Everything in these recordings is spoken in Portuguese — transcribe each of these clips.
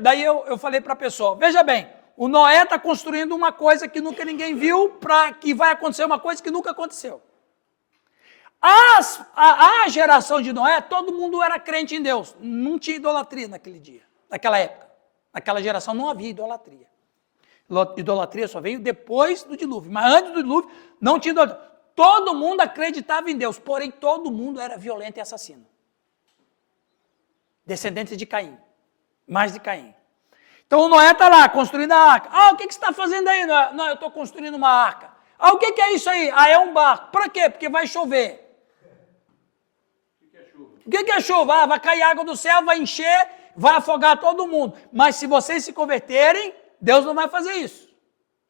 Daí eu falei para a pessoa, veja bem, o Noé está construindo uma coisa que nunca ninguém viu, para que vai acontecer uma coisa que nunca aconteceu. A geração de Noé, todo mundo era crente em Deus. Não tinha idolatria naquele dia, naquela época. Naquela geração não havia idolatria. Idolatria só veio depois do dilúvio. Mas antes do dilúvio não tinha idolatria. Todo mundo acreditava em Deus, porém todo mundo era violento e assassino. Descendentes de Caim. Mais de Caim. Então o Noé está lá, construindo a arca. O que você está fazendo aí, Noé? Não, eu estou construindo uma arca. O que é isso aí? É um barco. Para quê? Porque vai chover. O que é chuva? Vai cair água do céu, vai encher, vai afogar todo mundo. Mas se vocês se converterem, Deus não vai fazer isso.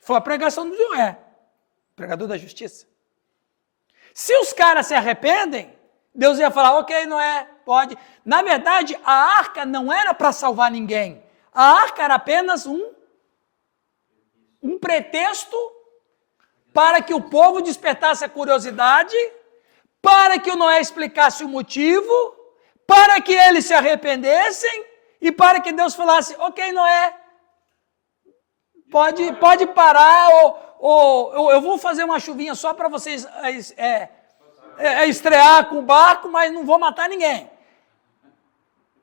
Foi a pregação do Noé, pregador da justiça. Se os caras se arrependem, Deus ia falar, ok, Noé, pode. Na verdade, a arca não era para salvar ninguém. A arca era apenas um pretexto para que o povo despertasse a curiosidade, para que o Noé explicasse o motivo, para que eles se arrependessem e para que Deus falasse, ok, Noé, pode parar, ou eu vou fazer uma chuvinha só para vocês estrear com o barco, mas não vou matar ninguém.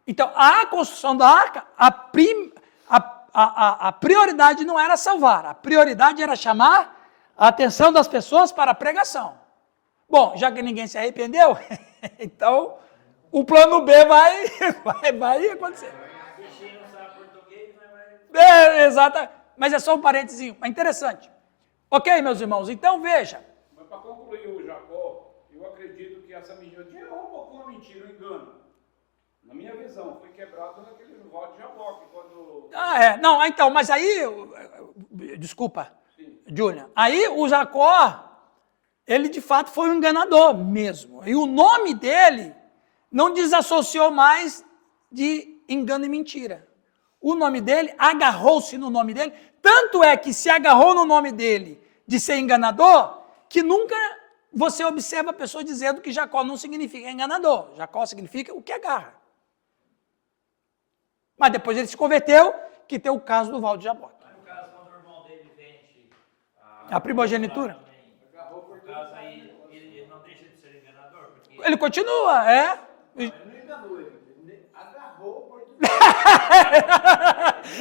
Então, a construção da arca, a prioridade não era salvar, a prioridade era chamar a atenção das pessoas para a pregação. Bom, já que ninguém se arrependeu, então o plano B vai acontecer. Exato, mas é só um parênteses, é interessante. Ok, meus irmãos, então veja. Mas para concluir o Jacó, eu acredito que essa mentira tinha um pouco uma mentira, um engano. Na minha visão, foi quebrado naquele voto de Jacó, que quando... Não, então, mas aí, desculpa, Júlia, aí o Jacó, ele de fato foi um enganador mesmo. E o nome dele não desassociou mais de engano e mentira. O nome dele, agarrou-se no nome dele, tanto é que se agarrou no nome dele de ser enganador, que nunca você observa a pessoa dizendo que Jacó não significa enganador. Jacó significa o que agarra. Mas depois ele se converteu, que tem o caso do Val de Jaboque. Mas no caso, quando o irmão dele vende a primogenitura, no caso aí, ele não deixa de ser enganador? Porque... ele continua, Ele não enganou, ele agarrou a oportunidade.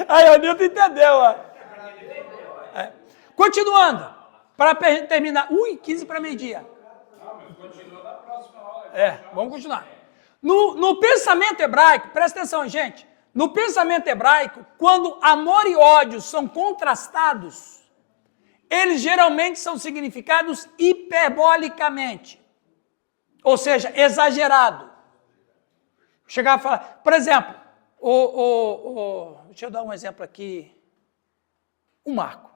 Aí o Nilton entendeu. Continuando, para terminar. 15 para meio-dia. Não, mas continua na próxima hora. Vamos continuar. No pensamento hebraico, presta atenção, gente. No pensamento hebraico, quando amor e ódio são contrastados, eles geralmente são significados hiperbolicamente. Ou seja, exagerado. Chegar a falar, por exemplo, deixa eu dar um exemplo aqui. O Marco.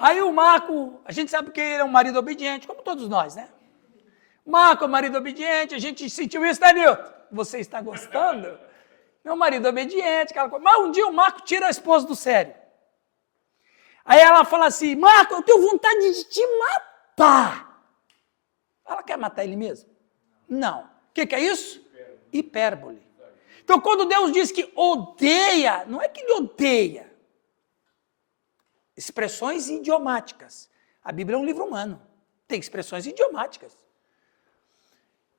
Aí o Marco, a gente sabe que ele é um marido obediente, como todos nós, né? O Marco é um marido obediente, a gente sentiu isso, né, Nilton? Você está gostando? É um marido obediente, aquela coisa. Mas um dia o Marco tira a esposa do sério. Aí ela fala assim, Marco, eu tenho vontade de te matar. Ela quer matar ele mesmo? Não. O que é isso? Hipérbole. Então, quando Deus diz que odeia, não é que ele odeia. Expressões idiomáticas. A Bíblia é um livro humano. Tem expressões idiomáticas.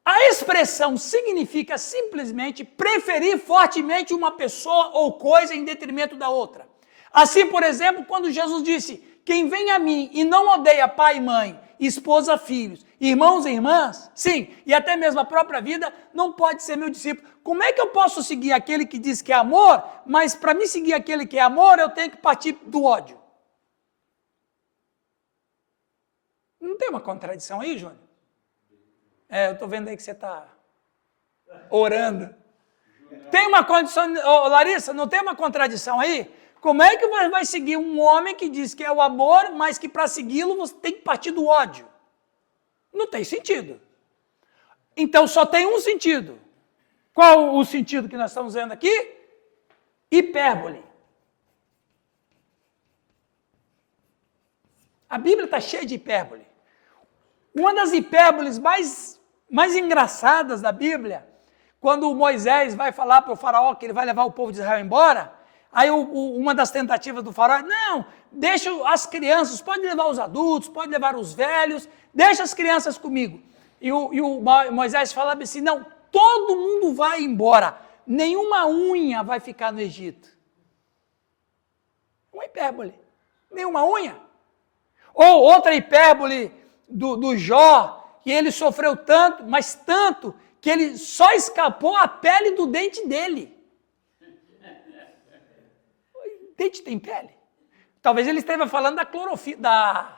A expressão significa simplesmente preferir fortemente uma pessoa ou coisa em detrimento da outra. Assim, por exemplo, quando Jesus disse, quem vem a mim e não odeia pai e mãe, esposa, filhos, irmãos e irmãs, sim, e até mesmo a própria vida, não pode ser meu discípulo. Como é que eu posso seguir aquele que diz que é amor, mas para mim seguir aquele que é amor, eu tenho que partir do ódio? Não tem uma contradição aí, Júnior? Eu estou vendo aí que você está orando. Tem uma condição, Larissa, não tem uma contradição aí? Como é que você vai seguir um homem que diz que é o amor, mas que para segui-lo você tem que partir do ódio? Não tem sentido. Então só tem um sentido. Qual o sentido que nós estamos vendo aqui? Hipérbole. A Bíblia está cheia de hipérbole. Uma das hipérboles mais engraçadas da Bíblia, quando Moisés vai falar para o faraó que ele vai levar o povo de Israel embora, aí uma das tentativas do faraó, não, deixa as crianças, pode levar os adultos, pode levar os velhos, deixa as crianças comigo. E o Moisés fala assim, não, todo mundo vai embora, nenhuma unha vai ficar no Egito. Uma hipérbole, nenhuma unha. Ou outra hipérbole do Jó, que ele sofreu tanto, mas tanto, que ele só escapou a pele do dente dele. O dente tem pele? Talvez ele esteja falando da clorofila,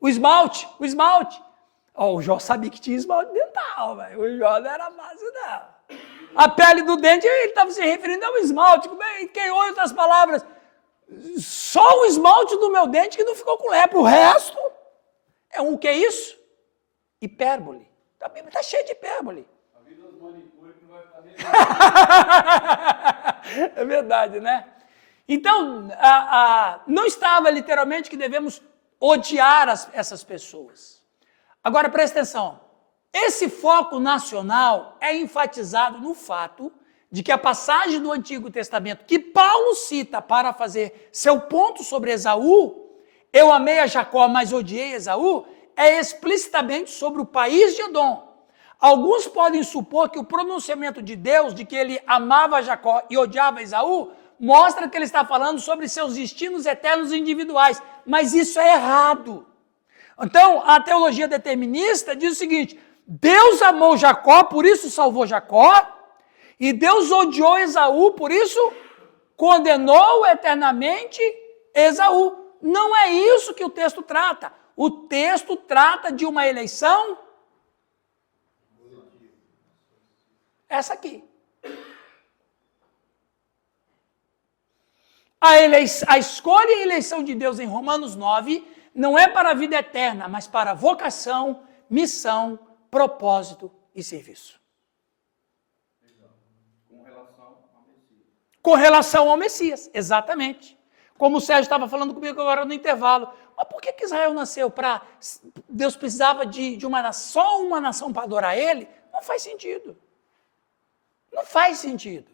o esmalte. O Jó sabia que tinha esmalte dental, véio. O Jó não era fácil, não. A pele do dente, ele estava se referindo ao esmalte. Em outras palavras, só o esmalte do meu dente que não ficou com lepra. O resto é o que é isso? Hipérbole. A Bíblia está cheia de hipérbole. A vida dos manicures não vai ficar nem... É verdade, né? Então, não estava literalmente que devemos odiar essas pessoas. Agora, presta atenção. Esse foco nacional é enfatizado no fato de que a passagem do Antigo Testamento que Paulo cita para fazer seu ponto sobre Esaú, eu amei a Jacó, mas odiei Esaú, é explicitamente sobre o país de Edom. Alguns podem supor que o pronunciamento de Deus de que ele amava Jacó e odiava Esaú mostra que ele está falando sobre seus destinos eternos individuais, mas isso é errado. Então, a teologia determinista diz o seguinte, Deus amou Jacó, por isso salvou Jacó, e Deus odiou Esaú, por isso condenou eternamente Esaú. Não é isso que o texto trata. O texto trata de uma eleição, essa aqui. A escolha e a eleição de Deus em Romanos 9 não é para a vida eterna, mas para vocação, missão, propósito e serviço. Com relação ao Messias, exatamente. Como o Sérgio estava falando comigo agora no intervalo. Mas por que Israel nasceu? Deus precisava de só uma nação para adorar ele? Não faz sentido. Não faz sentido.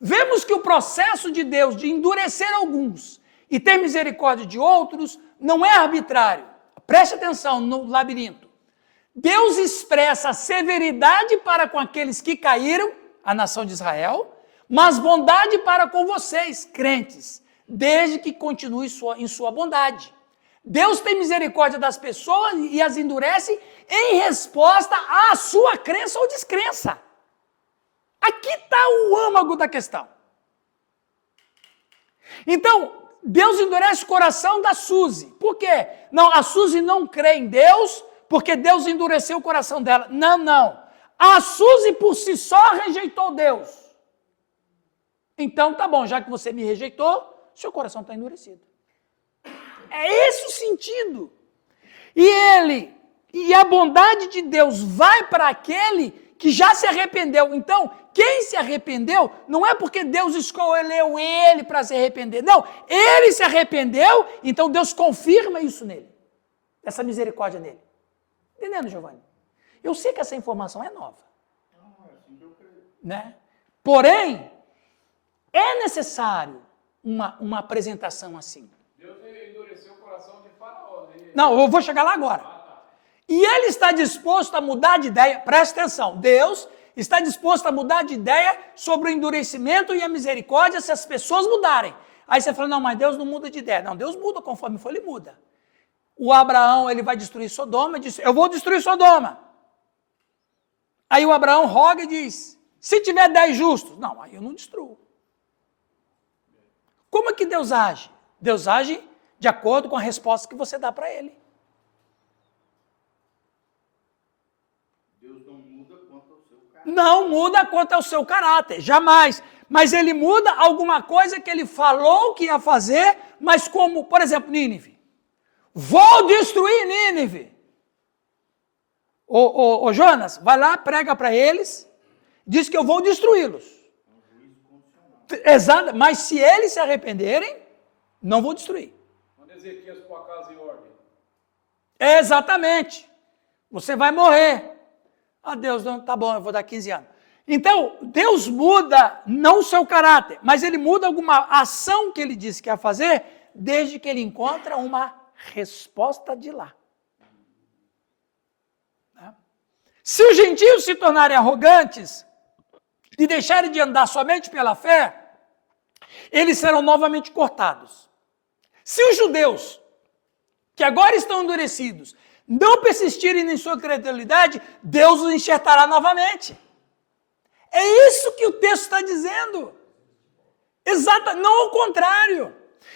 Vemos que o processo de Deus de endurecer alguns e ter misericórdia de outros não é arbitrário. Preste atenção no labirinto. Deus expressa severidade para com aqueles que caíram, a nação de Israel, mas bondade para com vocês, crentes, desde que continue em sua bondade. Deus tem misericórdia das pessoas e as endurece em resposta à sua crença ou descrença. Aqui está o âmago da questão. Então, Deus endurece o coração da Suzy. Por quê? Não, a Suzy não crê em Deus porque Deus endureceu o coração dela. Não. A Suzy por si só rejeitou Deus. Então, tá bom, já que você me rejeitou, seu coração está endurecido. É esse o sentido. E a bondade de Deus vai para aquele que já se arrependeu. Então, quem se arrependeu não é porque Deus escolheu ele para se arrepender. Não, ele se arrependeu, então Deus confirma isso nele. Essa misericórdia nele. Entendendo, Giovanni? Eu sei que essa informação é nova. Né? Porém, é necessário uma apresentação assim. Deus endureceu o coração de Faraó. Né? Não, eu vou chegar lá agora. E ele está disposto a mudar de ideia, presta atenção, Deus está disposto a mudar de ideia sobre o endurecimento e a misericórdia se as pessoas mudarem. Aí você fala, não, mas Deus não muda de ideia. Não, Deus muda conforme for, ele muda. O Abraão, ele vai destruir Sodoma, diz, eu vou destruir Sodoma. Aí o Abraão roga e diz, se tiver 10 justos, não, aí eu não destruo. Como é que Deus age? Deus age de acordo com a resposta que você dá para ele. Não muda quanto ao seu caráter, jamais. Mas ele muda alguma coisa que ele falou que ia fazer, mas como, por exemplo, Nínive. Vou destruir Nínive. Ô Jonas, vai lá, prega para eles, diz que eu vou destruí-los. Exato, mas se eles se arrependerem, não vou destruir. Quando Ezequias pôr a casa em ordem. Exatamente. Você vai morrer. Ah, Deus, não, tá bom, eu vou dar 15 anos. Então, Deus muda não o seu caráter, mas ele muda alguma ação que ele disse que ia fazer, desde que ele encontra uma resposta de lá. Se os gentios se tornarem arrogantes e deixarem de andar somente pela fé, eles serão novamente cortados. Se os judeus, que agora estão endurecidos, não persistirem em sua credulidade, Deus os enxertará novamente. É isso que o texto está dizendo. Exato, não ao contrário.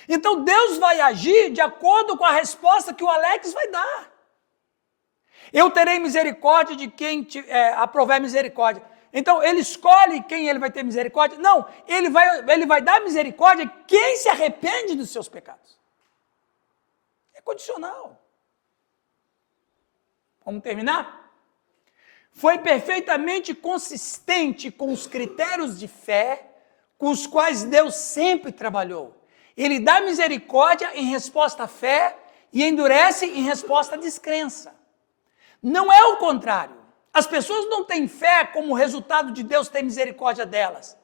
Então Deus vai agir de acordo com a resposta que o Alex vai dar. Eu terei misericórdia de quem aprover misericórdia. Então ele escolhe quem ele vai ter misericórdia? Não, ele vai dar misericórdia a quem se arrepende dos seus pecados. É condicional. Vamos terminar? Foi perfeitamente consistente com os critérios de fé com os quais Deus sempre trabalhou. Ele dá misericórdia em resposta à fé e endurece em resposta à descrença. Não é o contrário. As pessoas não têm fé como resultado de Deus ter misericórdia delas.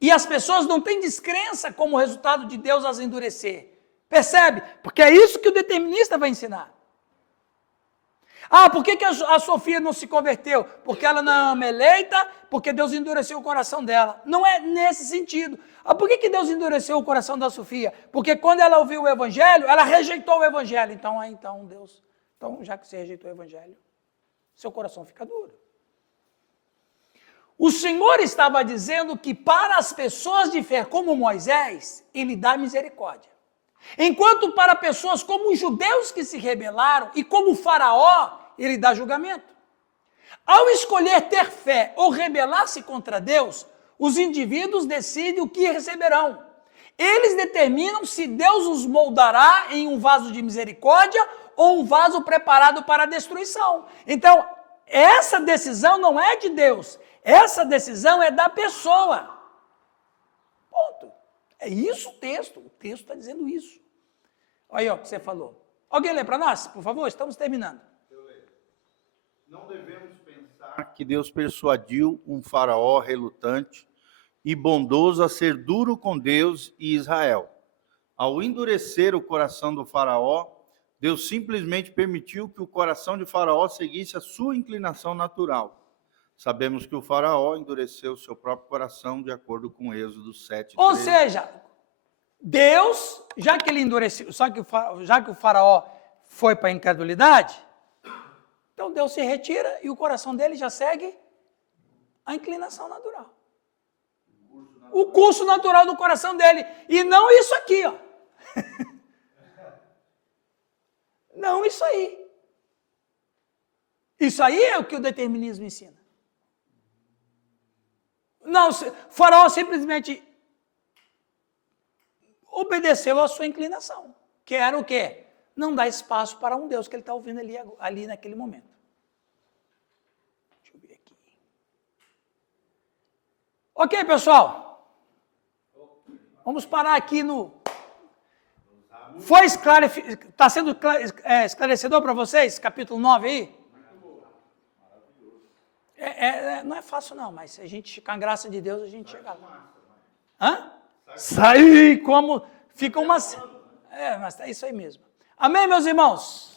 E as pessoas não têm descrença como resultado de Deus as endurecer. Percebe? Porque é isso que o determinista vai ensinar. Ah, por que a Sofia não se converteu? Porque ela não é eleita, porque Deus endureceu o coração dela. Não é nesse sentido. Ah, por que Deus endureceu o coração da Sofia? Porque quando ela ouviu o Evangelho, ela rejeitou o Evangelho. Então Deus, já que você rejeitou o Evangelho, seu coração fica duro. O Senhor estava dizendo que para as pessoas de fé como Moisés, Ele dá misericórdia. Enquanto para pessoas como os judeus que se rebelaram e como o faraó, ele dá julgamento. Ao escolher ter fé ou rebelar-se contra Deus, os indivíduos decidem o que receberão. Eles determinam se Deus os moldará em um vaso de misericórdia ou um vaso preparado para a destruição. Então, essa decisão não é de Deus, essa decisão é da pessoa. Ponto. É isso o texto está dizendo isso. Olha aí o que você falou. Alguém lê para nós, por favor? Estamos terminando. Eu leio. Não devemos pensar que Deus persuadiu um faraó relutante e bondoso a ser duro com Deus e Israel. Ao endurecer o coração do faraó, Deus simplesmente permitiu que o coração de faraó seguisse a sua inclinação natural. Sabemos que o faraó endureceu o seu próprio coração de acordo com Êxodo 7. Ou seja, Deus, já que ele endureceu, já que o faraó foi para a incredulidade, então Deus se retira e o coração dele já segue a inclinação natural. O curso natural do coração dele. E não isso aqui, ó. Não isso aí. Isso aí é o que o determinismo ensina. Não, o faraó simplesmente obedeceu à sua inclinação, que era o quê? Não dar espaço para um Deus que ele está ouvindo ali naquele momento. Deixa eu ver aqui. Ok, pessoal. Vamos parar aqui no... Está sendo esclarecedor para vocês, capítulo 9 aí? Não é fácil não, mas a gente, com a graça de Deus, a gente chega lá. Hã? Sair como... Fica umas... mas é isso aí mesmo. Amém, meus irmãos?